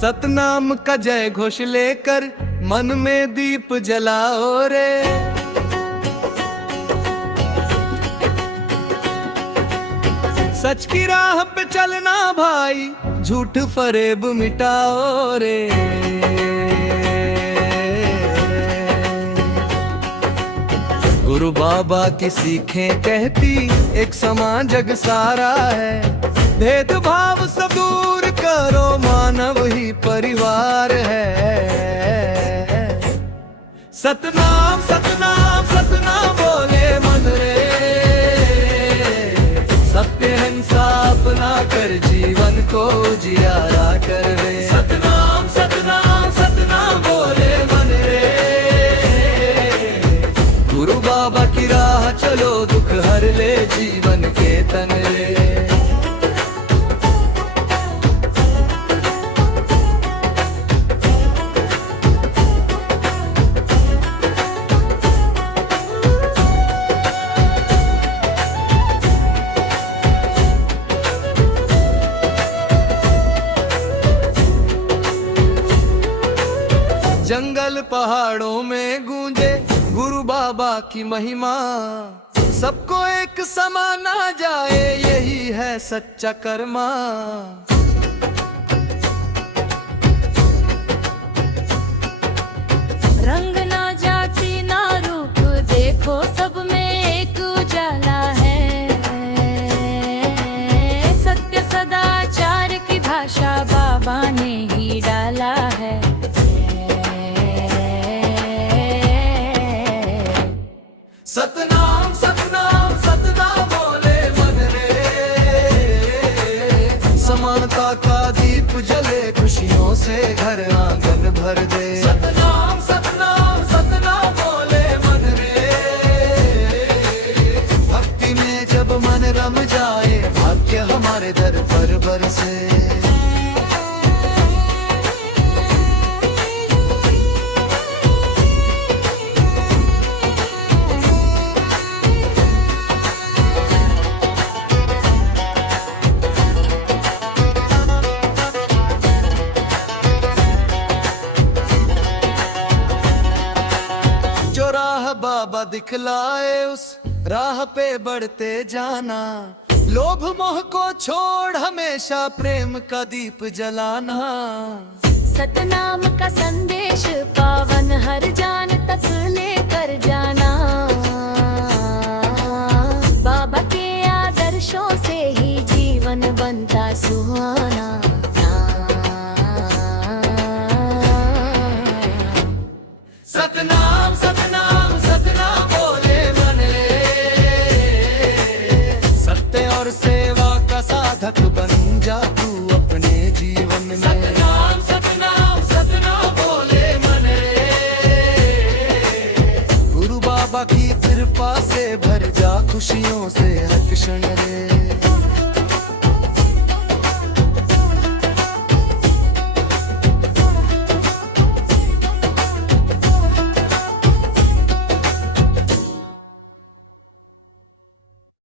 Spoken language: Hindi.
सतनाम का जय घोष लेकर मन में दीप जलाओ रे। सच की राह पे चलना भाई, झूठ फरेब मिटाओ रे। गुरु बाबा की सीखें कहती एक समान जग सारा है। भेदभाव सब दूर करो, मानव ही परिवार है। सतनाम सतनाम सतनाम बोले मन रे। सत्य हिंसा अपना कर जीवन को जियारा कर रे। सतनाम सतनाम सतनाम बोले मन रे। गुरु बाबा की राह चलो, दुख हर ले जीवन के तन रे। जंगल पहाड़ों में गूंजे गुरु बाबा की महिमा। सबको एक समाना जाए, यही है सच्चा कर्मा। रंग ना जाति ना रूप, देखो सब में एक उजाला है। सत्य सदाचार की भाषा बाबा ने ही डाला है। सतनाम सतनाम सतनाम बोले मन रे। समानता का दीप जले, खुशियों से घर आंगन भर दे। सतनाम सतनाम सतनाम बोले मन रे। भक्ति में जब मन रम जाए, भाग्य हमारे दर पर बरसे। बाबा दिखलाए उस राह पे बढ़ते जाना। लोभ मोह को छोड़ हमेशा प्रेम का दीप जलाना। सतनाम का संदेश पावन हर जान तक लेकर जाना। बाबा के आदर्शों से ही जीवन बनता सुहाना। सतनाम सतनाम सतनाम बोले मन रे। सत्य और सेवा का साधक बन जा।